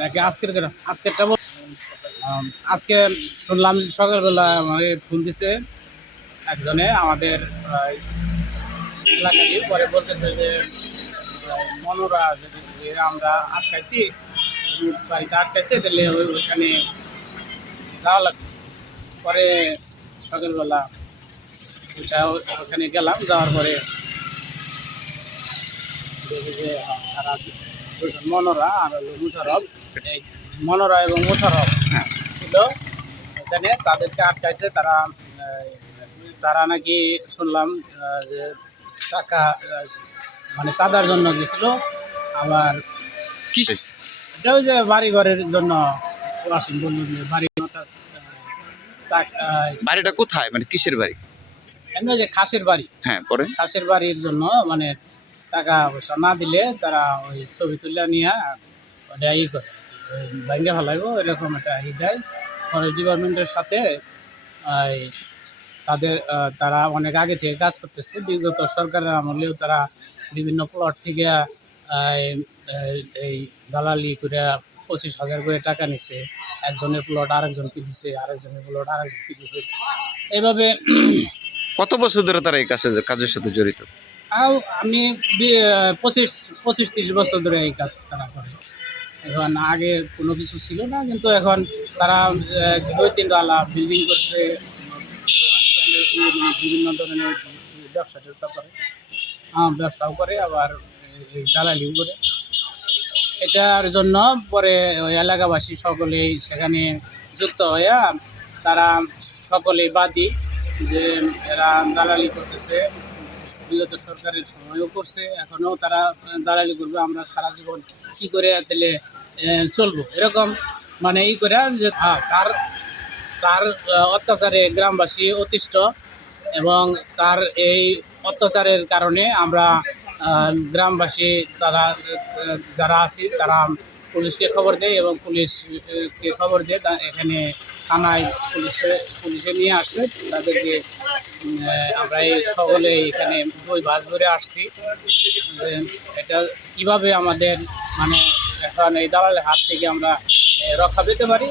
নাকি আজকেরটা আজকে শুনলাম সকালবেলা আমাকে ফোন দিছে একজনে আমাদের এলাকারই, পরে বলতেছে যে মনোরা যে আমরা আটকাইছি, বাড়িতে আটকাইছে, তাহলে ওইখানে যাওয়া লাগবে। পরে সকালবেলা ওইটা ওখানে গেলাম, যাওয়ার পরে দেখি যে তারা দুজন মনোরা আর হলো মুশারফ, এই মনোরা এবং মুশারফ ছিল এখানে। তাদেরকে আটকাইছে তারা। তারা নাকি শুনলাম যে টাকা মানে চাঁদার জন্য গেছিল। আবার কি এটা ওই যে বাড়ি ঘরের জন্য ওয়াসিম বলল যে বাড়িটা কোথায়, মানে কিসের বাড়ি? এমনি যে খাসের বাড়ি, হ্যাঁ, পরে খাসের বাড়ির জন্য মানে টাকা পয়সা না দিলে তারা ওই ছবি তুলে নিয়ে ওটা ই করে, ওই ব্যাংকে ফেলাইবো, এরকম একটা ই দেয়। ফরেস্ট ডিপার্টমেন্টের সাথে তাদের তারা অনেক আগে থেকে কাজ করতেছে। বিগত সরকারের আমলেও তারা বিভিন্ন প্লট থেকে এই দালালি করে 25,000 করে টাকা নিছে। একজনের প্লট আরেকজনকে দিছে, আরেকজনের প্লট আরেকজনকে দিছে, এইভাবে। কত বছর ধরে তারা এই কাজের সাথে জড়িত? আমি 25-30 বছর ধরে এই কাজ তারা করে। এখন আগে কোনো কিছু ছিল না, কিন্তু এখন তারা 2-3 তলা বিল্ডিং করছে, বিভিন্ন ধরনের ব্যবসা করে, ব্যবসাও করে, আবার এই দালালিও করে। এটার জন্য পরে ওই এলাকাবাসী সকলেই সেখানে যুক্ত হয়ে তারা সকলেই বাদী যে এরা দালালি করতেছে। বিগত সরকারের সময়ও করছে, এখনও তারা দালালি করবে। আমরা সারা জীবন কী করে তাহলে চলবো, এরকম মানে ই করে যে তার তার অত্যাচারে গ্রামবাসী অতিষ্ঠ, এবং তার এই অত্যাচারের কারণে আমরা গ্রামবাসী তারা যারা আছি তারা পুলিশকে খবর দেয়, এবং পুলিশকে খবর দিয়ে এখানে থানায় পুলিশে নিয়ে আসছে তাদেরকে। আমরা এই সকলে এখানে 2 বাস ধরে আসছি যে এটা কীভাবে আমাদের মানে এখন এই দালালের হাত থেকে আমরা রক্ষা পেতে পারি।